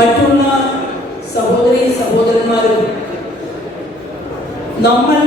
മറ്റുള്ള സഹോദരി സഹോദരന്മാരും നമ്മൾ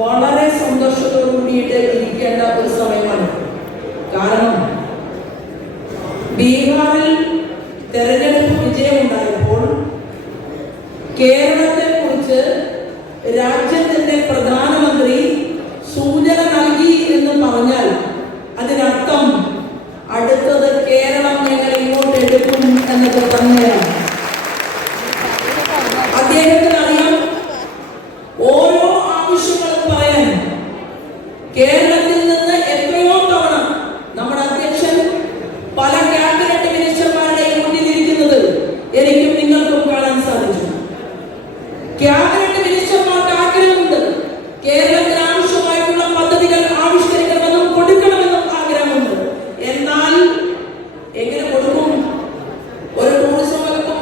വളരെ സന്തോഷത്തോടു കൂടിയിട്ട് ഇരിക്കേണ്ട ഒരു സമയമാണ്. കാരണം ബീഹാറിൽ തെരഞ്ഞെടുപ്പ് വിജയമുണ്ടായപ്പോൾ കേരളത്തെ കുറിച്ച് രാജ്യത്തിന്റെ പ്രധാനമന്ത്രി സൂചന നൽകി എന്ന് പറഞ്ഞാൽ അതിനർത്ഥം അടുത്തത് കേരളം ഞങ്ങൾ ഇങ്ങോട്ട് എടുക്കും എന്നൊക്കെ തന്നെയാണ്. അദ്ദേഹത്തിന് അറിയാം ഓരോ ആവശ്യങ്ങളും പറയാൻ. കേരളത്തിൽ നിന്ന് എത്രയോ തവണ നമ്മുടെ അധ്യക്ഷൻ പല ക്യാബിനറ്റ് മിനിസ്റ്റർമാരുടെയും മുന്നിലിരിക്കുന്നത് എനിക്കും നിങ്ങൾക്കും കാണാൻ സാധിച്ചു. ക്യാബിനറ്റ് മിനിസ്റ്റർമാർക്ക് ആഗ്രഹമുണ്ട് കേരളത്തിന് ആവശ്യമായിട്ടുള്ള പദ്ധതികൾ ആവിഷ്കരിക്കണമെന്നും കൊടുക്കണമെന്നും ആഗ്രഹമുണ്ട്. എന്നാൽ എങ്ങനെ കൊടുക്കും? ഒരു ടൂറിസം വകുപ്പ്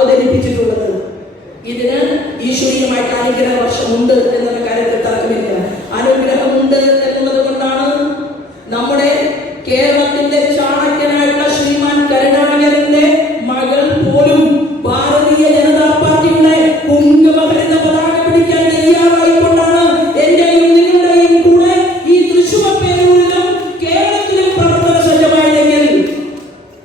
അവതരിപ്പിച്ചിട്ടുള്ളത്. ഇതിന് ഈശ്വരീയമായിട്ട് അനുഗ്രഹ വർഷമുണ്ട് എന്നുള്ള കാര്യത്തിൽ തർക്കമില്ല. അനുഗ്രഹമുണ്ട് എന്നുള്ളത് കൊണ്ടാണ് നമ്മുടെ കേരളത്തിന്റെ ചാണക്യനായിട്ടുള്ള ശ്രീമാൻ കരുണാകരന്റെ മകൾ പോലും ഭാരതീയ ജനതാ പാർട്ടിയുടെ കുംഭഹരിത പതാക പിടിക്കാൻ തയ്യാറായിക്കൊണ്ടാണ് എന്റെയും നിങ്ങളുടെയും കൂടെ ഈ തൃശ്ശൂർ പേരൂരിലും കേരളത്തിലും പ്രവർത്തന സജ്ജമായെങ്കിൽ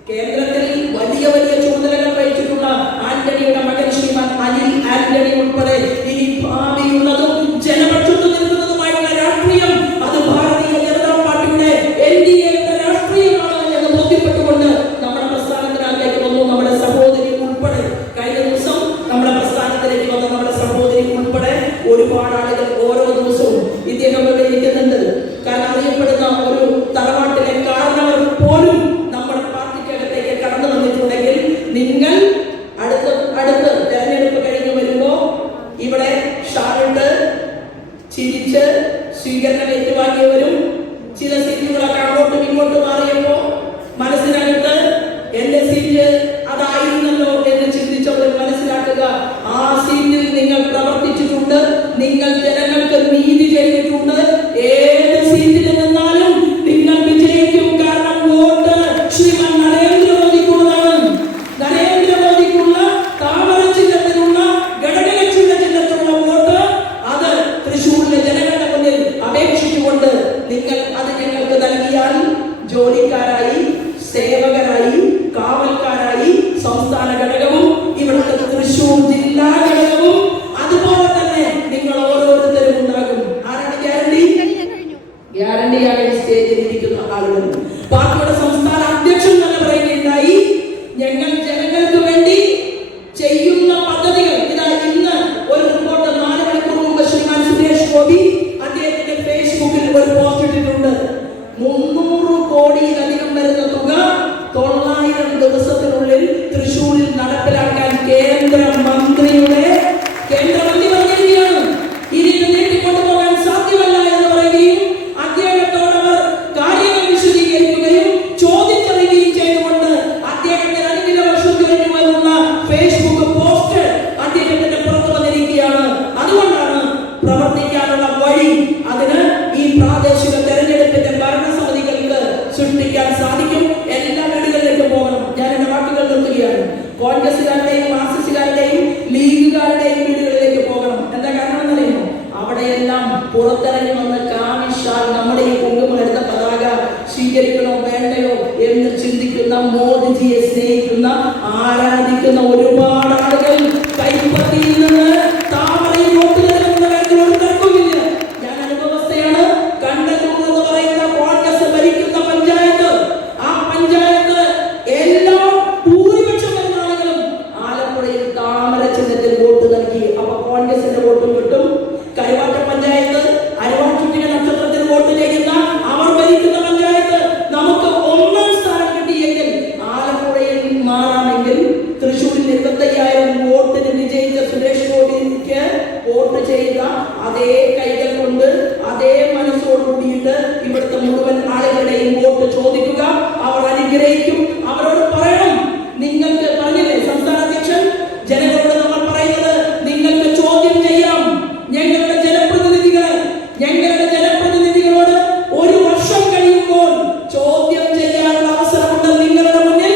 കേന്ദ്രത്തിൽ വലിയ വലിയ ചുമതലകൾ വഹിച്ചിട്ടുള്ള ആന്റണിയുടെ മകൻ ശ്രീമാൻ അനിൽ ആന്റണി ഉൾപ്പെടെ ഇനി ഭാവിയുള്ളതും ജനപക്ഷത്തു നിൽക്കുന്നതുമായിട്ടുള്ള രാഷ്ട്രീയം അത് ഭാരതീയ ജനതാ പാർട്ടിയുടെ എൻഡിഎയുടെ രാഷ്ട്രീയമാണ് എന്ന് ബോധ്യപ്പെട്ടുകൊണ്ട് നമ്മുടെ പ്രസ്ഥാനത്തിനകത്തേക്ക് വന്നു നമ്മുടെ സഹോദരി ഉൾപ്പെടെ. കഴിഞ്ഞ ദിവസം നമ്മുടെ പ്രസ്ഥാനത്തിലേക്ക് വന്ന നമ്മുടെ സഹോദരി ഉൾപ്പെടെ ഒരുപാട് ആളുകൾ ഓരോ ദിവസവും ഇദ്ദേഹം ഇവിടെ ഇരിക്കുന്നുണ്ട്. കാരണം അറിയപ്പെടുന്ന ഒരു തറവാട്ടിലെ കാരണവർ പോലും നമ്മുടെ പാർട്ടിക്കകത്തേക്ക് കടന്നു വന്നിട്ടുണ്ടെങ്കിൽ നിങ്ങൾ അടുത്ത് തെരഞ്ഞെടുപ്പ് കഴിഞ്ഞ് വരുമ്പോ ഇവിടെ ഷാളിട്ട് ചിരിച്ച് സ്വീകരണം ഏറ്റുവാങ്ങിയവരും ചില സീറ്റുകളൊക്കെ അങ്ങോട്ടും ഇങ്ങോട്ടും മാറിയപ്പോ മനസ്സിനകത്ത് എന്റെ സീറ്റ് അതായിരുന്നല്ലോ എന്ന് ചിന്തിച്ചവർ മനസ്സിലാക്കുക, ആ സീറ്റിൽ നിങ്ങൾ പ്രവർത്തിച്ചിട്ടുണ്ട്, നിങ്ങൾ ജനങ്ങൾക്ക് നീതി ചെയ്തിട്ടുണ്ട്. ഏത് സീറ്റിൽ നിന്നാലും നിങ്ങൾ വിജയിക്കും. കാരണം വോട്ട് ശ്രീമാൻ നരേന്ദ്രമോദിക്കുള്ളതാണ്. നരേന്ദ്രമോദിക്കുള്ള താമര ചിഹ്നത്തിലുള്ള ഘടകകക്ഷിയുടെ ചിഹ്നത്തിലുള്ള വോട്ട് അത് തൃശ്ശൂരിലെ ജനങ്ങളുടെ മുന്നിൽ അപേക്ഷിച്ചുകൊണ്ട് നിങ്ങൾ അത് ഞങ്ങൾക്ക് നൽകിയാൽ ജോലിക്കാരായി, സേവകരായി, കാവൽക്കാരായി സംസ്ഥാന ഘടകവും ഇവിടുത്തെ തൃശ്ശൂർ ജില്ലാ ഘടകവും അതുപോലെ തന്നെ നിങ്ങൾ ഓരോരുത്തരും ഉണ്ടാകും. ആരാണ് ഗ്യാരണ്ടി? ഗ്യാരണ്ടിയായി സ്റ്റേജിൽ ഇരിക്കുന്ന ആളുകൾ. പാർട്ടിയുടെ സംസ്ഥാന അധ്യക്ഷൻ തന്നെ പറയുകയുണ്ടായി, ഞങ്ങൾ ജനങ്ങൾക്ക് വേണ്ടി ചെയ്യുന്ന പദ്ധതികൾ. ഇതാ ഇന്ന് ഒരു റിപ്പോർട്ട് 4 മണിക്കൂർ മുമ്പ് ശ്രീമാൻ സുരേഷ് ഗോപി അദ്ദേഹത്തിന്റെ ഫേസ്ബുക്കിൽ ഒരു പോസ്റ്റ് ഇട്ടിട്ടുണ്ട്. 300 കോടിയിലധികം വരുന്ന തുക 900 ദിവസത്തിനുള്ളിൽ തൃശ്ശൂരിൽ നടപ്പിലാക്കാൻ കേന്ദ്രമന്ത്രി പറഞ്ഞിരിക്കുകയാണ്. ഇതിന് നീട്ടിക്കൊണ്ടുപോകാൻ സാധ്യമല്ല എന്ന് പറയുകയും അദ്ദേഹത്തോട് അവർ കാര്യങ്ങൾ വിശദീകരിക്കുകയും ചോദിച്ചറിയുകയും ചെയ്തുകൊണ്ട് അദ്ദേഹത്തിന് അനുദിന വർഷം കഴിഞ്ഞു വരുന്ന ഫേസ്ബുക്ക് പോസ്റ്റ് അദ്ദേഹത്തിന്റെ പുറത്തു വന്നിരിക്കുകയാണ്. അതുകൊണ്ടാണ് പ്രവർത്തിക്കാനുള്ള വഴി അതിന് ഈ പ്രാദേശിക തെരഞ്ഞെടുപ്പിന്റെ ഭരണസമിതികൾക്ക് സൃഷ്ടിക്കാൻ സാധിക്കും. എല്ലാ വീടുകളിലേക്കും പോകണം. ഞാൻ എന്റെ വാക്കുകൾ നിർത്തുകയാണ്. കോൺഗ്രസുകാരുടെയും മാർക്സിസ്റ്റുകാരുടെയും ലീഗുകാരുടെയും വീടുകളിലേക്ക് പോകണം. എന്താ കാരണം എന്നറിയുമോ? അവിടെയെല്ലാം പുറത്തിറങ്ങി വന്ന് കാമിഷാൽ നമ്മുടെ ഈ കുങ്കുമരുന്ന പതാക സ്വീകരിക്കണോ വേണ്ടയോ എന്ന് ചിന്തിക്കുന്ന, മോദിജിയെ സ്നേഹിക്കുന്ന, ആരാധിക്കുന്ന ഒരുപാട് ആളുകൾ കൈപ്പത്തിയിൽ നിന്ന് താമരയിൽ വോട്ട് നൽകുന്ന കാര്യത്തിൽ ഒരു തർക്കമില്ല. ഞാൻ അനുഭവസ്ഥയാണ്. കണ്ടല്ലൂർ എന്ന് പറയുന്ന കോൺഗ്രസ് ഭരിക്കുന്ന പഞ്ചായത്ത്, ആ പഞ്ചായത്ത് എല്ലാ ഭൂരിപക്ഷം വരുന്ന ആളുകളും ആലപ്പുഴയിൽ താമര ചിഹ്നത്തിൽ വോട്ട് നൽകി. അപ്പൊ കോൺഗ്രസിന്റെ വോട്ടും കിട്ടും. കരുവാറ്റ പഞ്ചായത്ത് അരുവാചുറ്റിക നക്ഷത്രത്തിൽ വോട്ട് ചെയ്യുന്ന അവർ ഭരിക്കുന്ന പഞ്ചായത്ത് നമുക്ക് 1ാം സ്ഥാനം കിട്ടിയെങ്കിൽ ആലപ്പുഴയിൽ മാറാമെങ്കിൽ തൃശ്ശൂരിൽ 25,000 വോട്ടിന് വിജയിച്ച സുരേഷ് ഗോപിക്ക് വോട്ട് ചെയ്ത അതേ കൈകൾ കൊണ്ട് അതേ മനസ്സോട് കൂടിയിട്ട് ഇവിടുത്തെ മുഴുവൻ ആളുകളുടെയും വോട്ട് ചോദിക്കുക. അവർ അനുഗ്രഹിക്കും. അവരോട് പറയണം, നിങ്ങൾക്ക് പറഞ്ഞില്ലേ സംസ്ഥാന അധ്യക്ഷൻ, ജനങ്ങളോട് നമ്മൾ പറയുന്നത് നിങ്ങൾക്ക് ചോദ്യം ചെയ്യാം. ഞങ്ങളുടെ ജനപ്രതിനിധികളോട് 1 വർഷം കഴിയുമ്പോൾ ചോദ്യം ചെയ്യാനുള്ള അവസരമുണ്ട് നിങ്ങളുടെ മുന്നിൽ.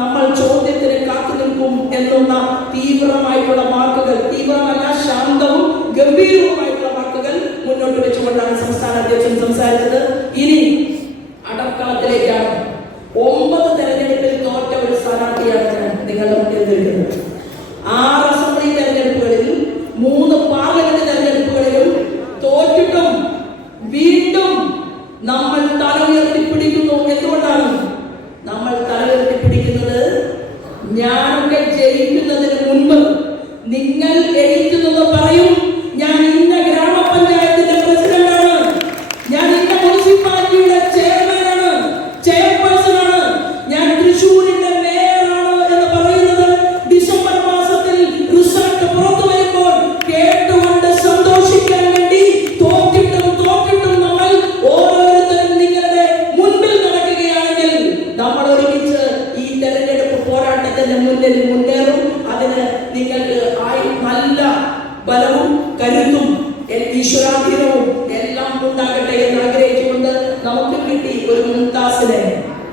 നമ്മൾ ചോദ്യത്തിന് കാത്തു നിൽക്കും എന്നുള്ള തീവ്രമായിട്ടുള്ള വാക്കുകൾ, തീവ്രമല്ല ശാന്തവും ഗംഭീരവുമായിട്ടുള്ള വാക്കുകൾ മുന്നോട്ട് വെച്ചുകൊണ്ടാണ് സംസ്ഥാന അധ്യക്ഷൻ സംസാരിച്ചത്. ഇനി അടക്കളത്തിലേക്കാണ്. 9 തെരഞ്ഞെടുപ്പിൽ തോറ്റ ഒരു സ്ഥാനാർത്ഥിയാണ് ഞാൻ നിങ്ങളുടെ മുന്നിൽ നിൽക്കുന്നത്. 6 അസംബ്ലി തെരഞ്ഞെടുപ്പുകളിൽ 3 പാർലമെന്റ് തെരഞ്ഞെടുപ്പുകളിലും തോറ്റിട്ടും വീണ്ടും നമ്മൾ തല ഉയർത്തിപ്പിടിക്കുന്നു. എന്തുകൊണ്ടാണ് നമ്മൾ തല ഉയർത്തിപ്പിടിക്കുന്നത്? ഞാനൊക്കെ ജയിക്കുന്നതിന് മുൻപ് നിങ്ങൾ എഴുത്തുന്നത് പറയും, ഞാൻ ഇന്ന ഗ്രാമപഞ്ചായത്തിന്റെ പ്രസിഡന്റാണ്, ഞാൻ ഇന്ന മുനിസിപ്പാലിറ്റിയുടെ ചെയർമാനാണ്, ചെയർപേഴ്സണാണ്, ഞാൻ തൃശ്ശൂരിന്റെ മേയറാണ് എന്ന് പറയുന്നത് ഡിസംബർ മാസത്തിൽ റിസൾട്ട് പുറത്തു വരുമ്പോൾ കേട്ടുകൊണ്ട് സന്തോഷിക്കാൻ വേണ്ടി തോറ്റിട്ടും നമ്മൾ ഓരോരുത്തരും നിങ്ങളുടെ മുൻപിൽ നടക്കുകയാണെങ്കിൽ നമ്മൾ ഒരുമിച്ച് ഈ തെരഞ്ഞെടുപ്പ് പോരാട്ടത്തിന്റെ മുന്നിൽ മുന്നേറും. ബലവും കരുത്തും ഈശ്വരാധീനവും എല്ലാം ഉണ്ടാകട്ടെ എന്ന് ആഗ്രഹിച്ചുകൊണ്ട് നമുക്ക് കിട്ടി ഒരു മുംതാസിനെ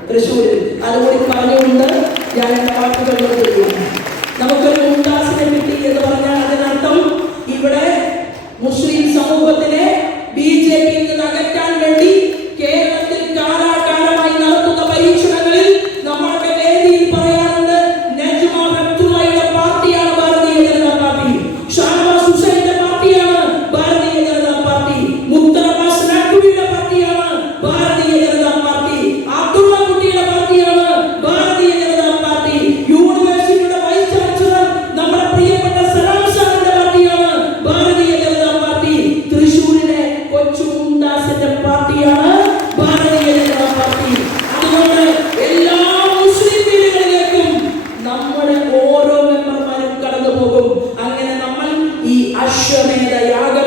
തൃശ്ശൂരിൽ. അതുകൂടി പറഞ്ഞുകൊണ്ട് ഞാൻ എന്റെ വാക്കുകൾ നിർത്തുകയാണ്. നമുക്കൊരു മുംതാസിനെ കിട്ടി എന്ന് പറഞ്ഞാൽ അതിനർത്ഥം ഇവിടെ മുസ്ലിം സമൂഹത്തിനെ BJP-യിൽ നിന്ന് അകറ്റാൻ വേണ്ടി കേരളത്തിൽ കാലാകാലമായി നടത്തുന്ന പരീക്ഷണങ്ങളിൽ നമ്മുടെ വേദിയിൽ പറയാറുണ്ട്, നജ്മ ഹെപ്തുള്ളയുടെ പാർട്ടിയാണ് ഭാരതീയ ജനതാ പാർട്ടി, ഷാനവാസ് ഹുസൈന്റെ പാർട്ടിയാണ് ഭാരതീയ ജനതാ പാർട്ടി, മുക്തർ അബ്ബാസ് നഖ്വിയുടെ പാർട്ടിയാണ് ഭാരതീയ ജനതാ പാർട്ടി, അബ്ദുള്ള കുട്ടിയുടെ പാർട്ടിയാണ് ഭാരതീയ ജനതാ പാർട്ടി, യൂണിവേഴ്സിറ്റിയുടെ വൈസ് ചാൻസലർ നമ്മുടെ പ്രിയപ്പെട്ട സലാം സാറിന്റെ പാർട്ടിയാണ് ഭാരതീയ ജനതാ പാർട്ടി, തൃശ്ശൂരിലെ കൊച്ചു മുംതാസിന്റെ പാർട്ടിയാണ് ഭാരതീയ ജനതാ പാർട്ടി. അതുകൊണ്ട് എല്ലാ മുസ്ലിം വീടുകളിലേക്കും നമ്മുടെ ഓരോ മെമ്പർമാരും കടന്നു പോകും. അങ്ങനെ നമ്മൾ ഈ അശ്വമേധ യാഗം